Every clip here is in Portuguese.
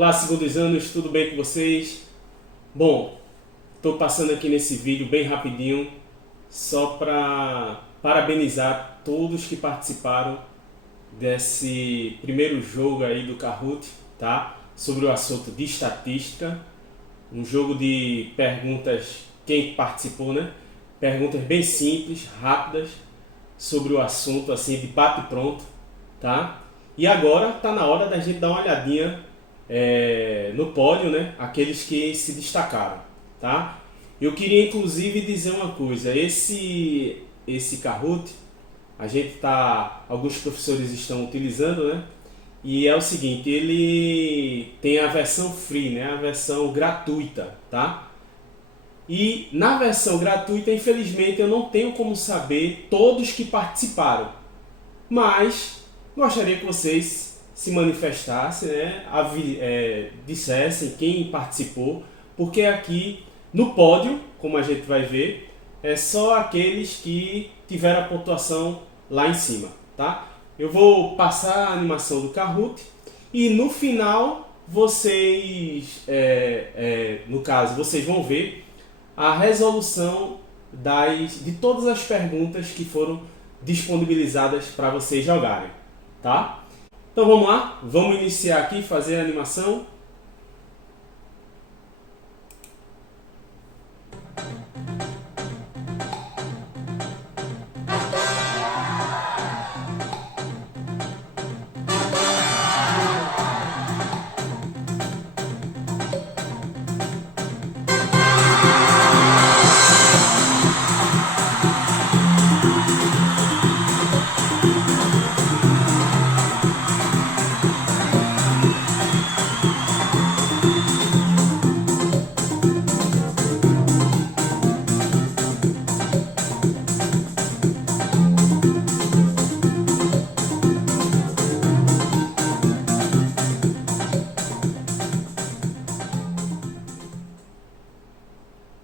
Olá, segundos anos, tudo bem com vocês? Bom, estou passando aqui nesse vídeo bem rapidinho, só para parabenizar todos que participaram desse primeiro jogo aí do Kahoot, tá? Sobre o assunto de estatística, um jogo de perguntas, quem participou, né? Perguntas bem simples, rápidas, sobre o assunto, assim, de bate pronto, tá? E agora tá na hora da gente dar uma olhadinha no pódio, né? Aqueles que se destacaram, tá? Eu queria inclusive dizer uma coisa, esse Kahoot, alguns professores estão utilizando, né? E é o seguinte, ele tem a versão free, né? A versão gratuita, tá? E na versão gratuita, infelizmente, eu não tenho como saber todos que participaram, mas gostaria que vocês se manifestassem, né? Dissessem quem participou, porque aqui no pódio, como a gente vai ver, é só aqueles que tiveram a pontuação lá em cima, tá? Eu vou passar a animação do Kahoot e no final vocês, no caso, vocês vão ver a resolução de todas as perguntas que foram disponibilizadas para vocês jogarem, tá? Então vamos lá, vamos iniciar aqui, fazer a animação.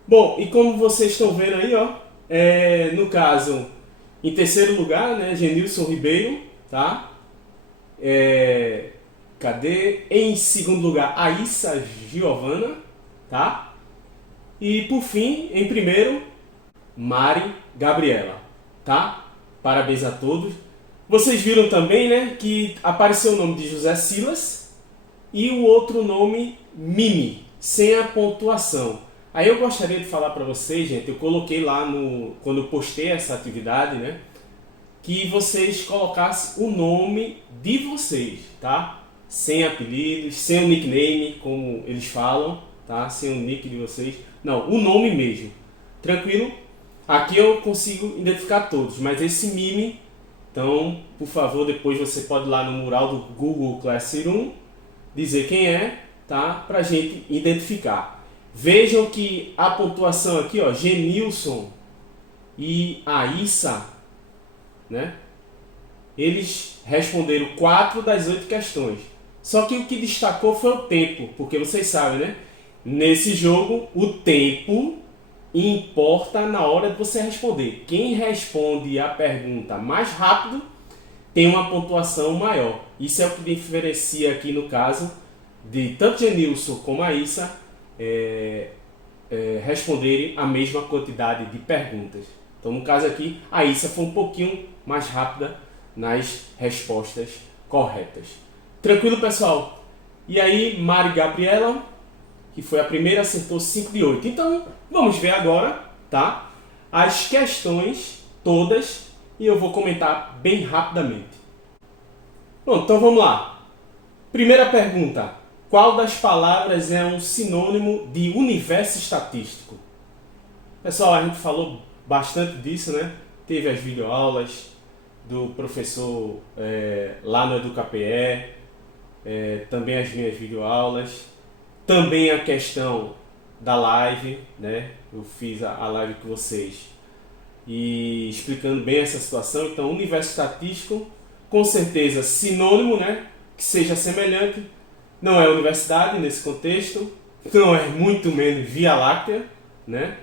Bom, e como vocês estão vendo aí, ó, no caso, em terceiro lugar, né, Genilson Ribeiro, tá? Cadê? Em segundo lugar, Aissa Giovana, tá? E por fim, em primeiro, Mari Gabriela, tá? Parabéns a todos. Vocês viram também, né, que apareceu o nome de José Silas e o outro nome Mimi, sem a pontuação. Aí eu gostaria de falar para vocês, gente, eu coloquei lá quando eu postei essa atividade, né, que vocês colocassem o nome de vocês, tá? Sem apelidos, sem o nickname, como eles falam, tá? Sem o nick de vocês. Não, o nome mesmo. Tranquilo? Aqui eu consigo identificar todos, mas esse Mimi, então, por favor, depois você pode ir lá no mural do Google Classroom, dizer quem é, tá? Pra gente identificar. Vejam que a pontuação aqui, ó, Genilson e Aissa, né? Eles responderam 4 das 8 questões. Só que o que destacou foi o tempo, porque vocês sabem, né? Nesse jogo, o tempo importa na hora de você responder. Quem responde a pergunta mais rápido tem uma pontuação maior. Isso é o que diferencia aqui no caso de tanto Genilson como Aissa responderem a mesma quantidade de perguntas. Então, no caso aqui, a Aissa foi um pouquinho mais rápida nas respostas corretas. Tranquilo, pessoal? E aí, Mari Gabriela, que foi a primeira, acertou 5 de 8. Então, vamos ver agora, tá? As questões todas e eu vou comentar bem rapidamente. Bom, então vamos lá. Primeira pergunta. Qual das palavras é um sinônimo de universo estatístico? Pessoal, a gente falou bastante disso, né? Teve as videoaulas do professor lá no EducaPE, também as minhas videoaulas, também a questão da live, né? Eu fiz a live com vocês e explicando bem essa situação. Então, universo estatístico, com certeza sinônimo, né? Que seja semelhante. Não é universidade nesse contexto, não é muito menos Via Láctea, né?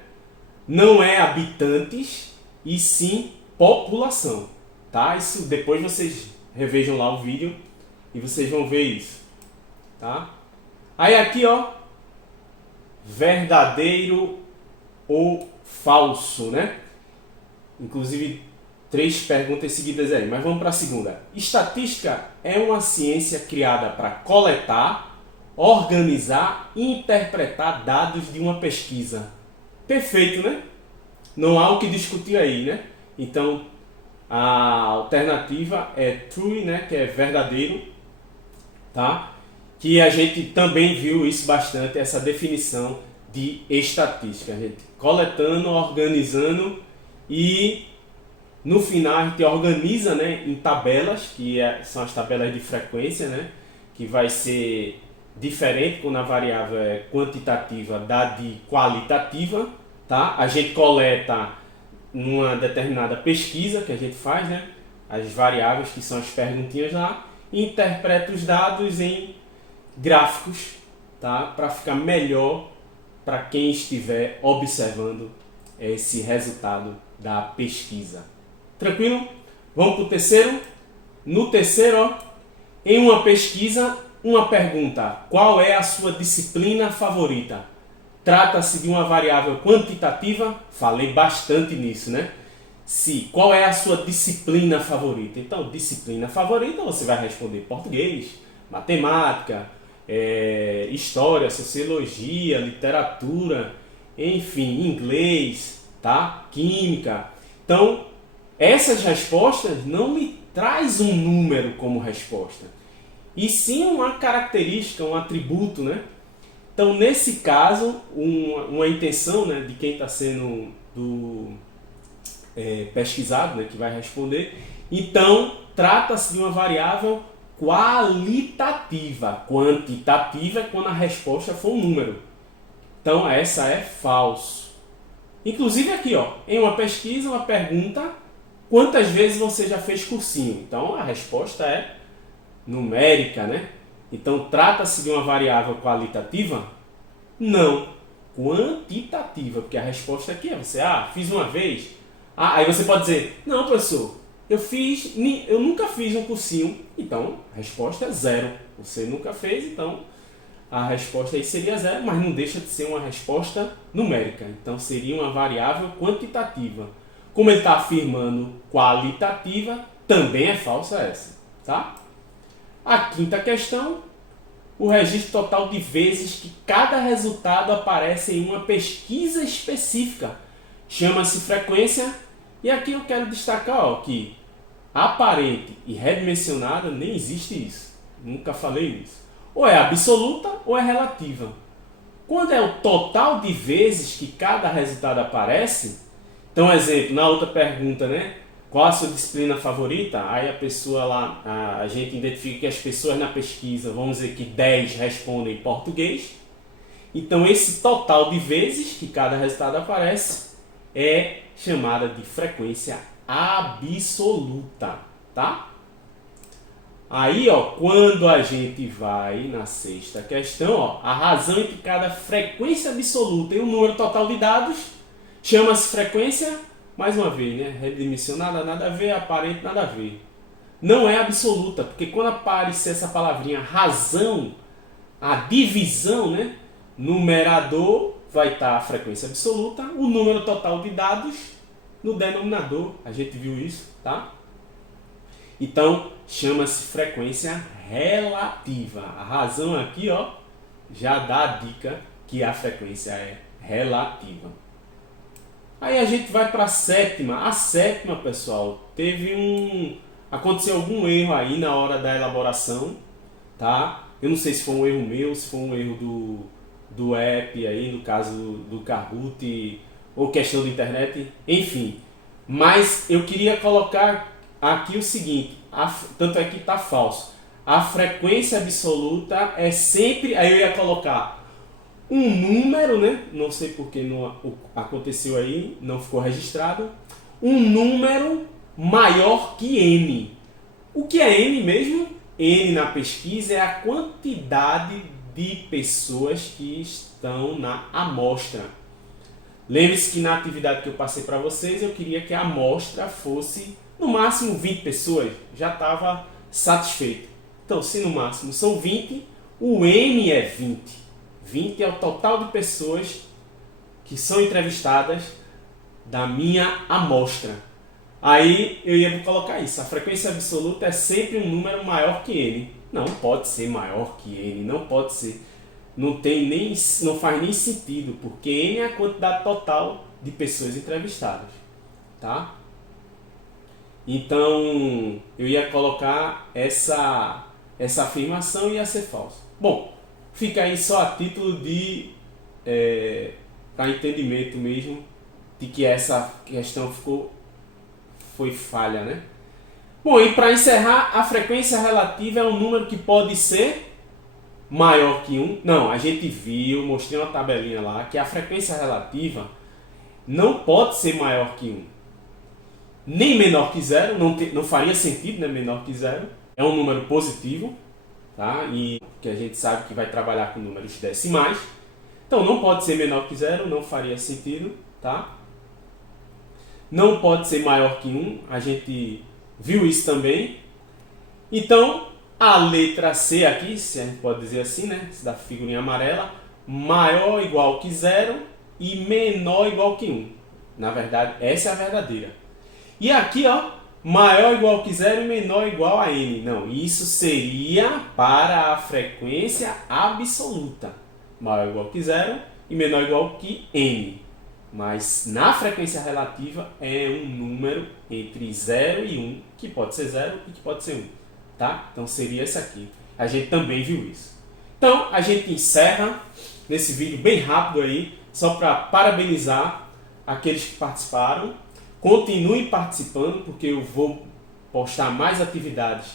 Não é habitantes, e sim população, tá? Isso depois vocês revejam lá o vídeo e vocês vão ver isso, tá? Aí aqui, ó, verdadeiro ou falso, né? Inclusive, 3 perguntas seguidas aí, mas vamos para a segunda. Estatística é uma ciência criada para coletar, organizar e interpretar dados de uma pesquisa. Perfeito, né? Não há o que discutir aí, né? Então, a alternativa é true, né? Que é verdadeiro, tá? Que a gente também viu isso bastante, essa definição de estatística. A gente coletando, organizando e no final a gente organiza, né, em tabelas, que são as tabelas de frequência, né? Que vai ser diferente quando a variável é quantitativa da de qualitativa, tá? A gente coleta numa determinada pesquisa que a gente faz, né? As variáveis que são as perguntinhas lá, e interpreta os dados em gráficos, tá? Para ficar melhor para quem estiver observando esse resultado da pesquisa. Tranquilo? Vamos para o terceiro? No terceiro, ó, em uma pesquisa, uma pergunta: qual é a sua disciplina favorita? Trata-se de uma variável quantitativa? Falei bastante nisso, né? Qual é a sua disciplina favorita? Então, disciplina favorita, você vai responder português, matemática, história, sociologia, literatura, enfim, inglês, tá? Química. Então, essas respostas não me traz um número como resposta, e sim uma característica, um atributo, né? Então, nesse caso, uma intenção, né, de quem está sendo pesquisado, né, que vai responder. Então, trata-se de uma variável qualitativa. Quantitativa é quando a resposta for um número. Então, essa é falso. Inclusive aqui, ó, em uma pesquisa, uma pergunta: quantas vezes você já fez cursinho? Então, a resposta é numérica, né? Então, trata-se de uma variável qualitativa? Não. Quantitativa, porque a resposta aqui é você, fiz uma vez. Aí você pode dizer: não, professor, eu nunca fiz um cursinho. Então, a resposta é 0. Você nunca fez, então a resposta aí seria 0, mas não deixa de ser uma resposta numérica. Então, seria uma variável quantitativa. Como ele está afirmando qualitativa, também é falsa essa, tá? A quinta questão: o registro total de vezes que cada resultado aparece em uma pesquisa específica chama-se frequência. E aqui eu quero destacar, ó, que aparente e redimensionada nem existe isso. Nunca falei isso. Ou é absoluta ou é relativa. Quando é o total de vezes que cada resultado aparece, então, exemplo, na outra pergunta, né? Qual a sua disciplina favorita? Aí a pessoa lá, a gente identifica que as pessoas na pesquisa, vamos dizer que 10 respondem português. Então, esse total de vezes que cada resultado aparece é chamada de frequência absoluta, tá? Aí, ó, quando a gente vai na sexta questão, ó, a razão entre cada frequência absoluta e o número total de dados chama-se frequência, mais uma vez, né? Redimensionada, nada a ver, aparente, nada a ver. Não é absoluta, porque quando aparecer essa palavrinha razão, a divisão, né? Numerador vai estar a frequência absoluta, o número total de dados no denominador. A gente viu isso, tá? Então, chama-se frequência relativa. A razão aqui, ó, já dá a dica que a frequência é relativa. Aí a gente vai para a sétima. A sétima, pessoal, aconteceu algum erro aí na hora da elaboração, tá? Eu não sei se foi um erro meu, se foi um erro do app aí, no caso do Kahoot, ou questão de internet, enfim. Mas eu queria colocar aqui o seguinte, tanto é que está falso. A frequência absoluta é sempre, aí eu ia colocar um número, né? Não sei porque não aconteceu aí, não ficou registrado. Um número maior que n. O que é n mesmo? N na pesquisa é a quantidade de pessoas que estão na amostra. Lembre-se que na atividade que eu passei para vocês, eu queria que a amostra fosse no máximo 20 pessoas. Já estava satisfeito. Então, se no máximo são 20, O N é 20. 20 é o total de pessoas que são entrevistadas da minha amostra. Aí eu ia colocar isso. A frequência absoluta é sempre um número maior que N. Não pode ser maior que N. Não pode ser. Não faz nem sentido, porque N é a quantidade total de pessoas entrevistadas. Tá? Então eu ia colocar essa afirmação e ia ser falso. Bom, fica aí só a título de para entendimento mesmo de que essa questão foi falha, né? Bom, e para encerrar, a frequência relativa é um número que pode ser maior que 1. Não, a gente viu, mostrei uma tabelinha lá, que a frequência relativa não pode ser maior que 1. Nem menor que 0, não faria sentido, né? Menor que 0. É um número positivo, tá? E que a gente sabe que vai trabalhar com números decimais. Então não pode ser menor que 0, não faria sentido, tá? Não pode ser maior que 1, a gente viu isso também. Então, a letra C aqui, se a gente pode dizer assim, né? Da figurinha amarela, maior ou igual que 0 e menor ou igual que 1. Na verdade, essa é a verdadeira. E aqui, ó, maior ou igual que 0 e menor ou igual a N. Não, isso seria para a frequência absoluta. Maior ou igual que 0 e menor ou igual que N. Mas na frequência relativa é um número entre 0 e 1, que pode ser 0 e que pode ser 1. Tá? Então seria esse aqui. A gente também viu isso. Então a gente encerra nesse vídeo bem rápido aí, só para parabenizar aqueles que participaram. Continuem participando, porque eu vou postar mais atividades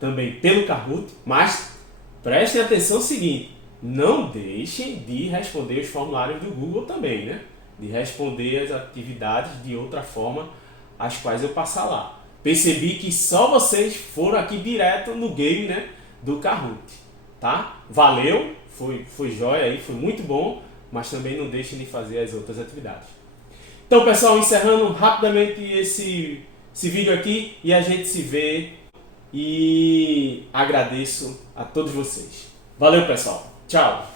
também pelo Kahoot. Mas prestem atenção no seguinte, não deixem de responder os formulários do Google também, né? De responder as atividades de outra forma, as quais eu passar lá. Percebi que só vocês foram aqui direto no game, né, do Kahoot, tá? Valeu, foi jóia aí, foi muito bom, mas também não deixem de fazer as outras atividades. Então, pessoal, encerrando rapidamente esse vídeo aqui e a gente se vê e agradeço a todos vocês. Valeu, pessoal. Tchau.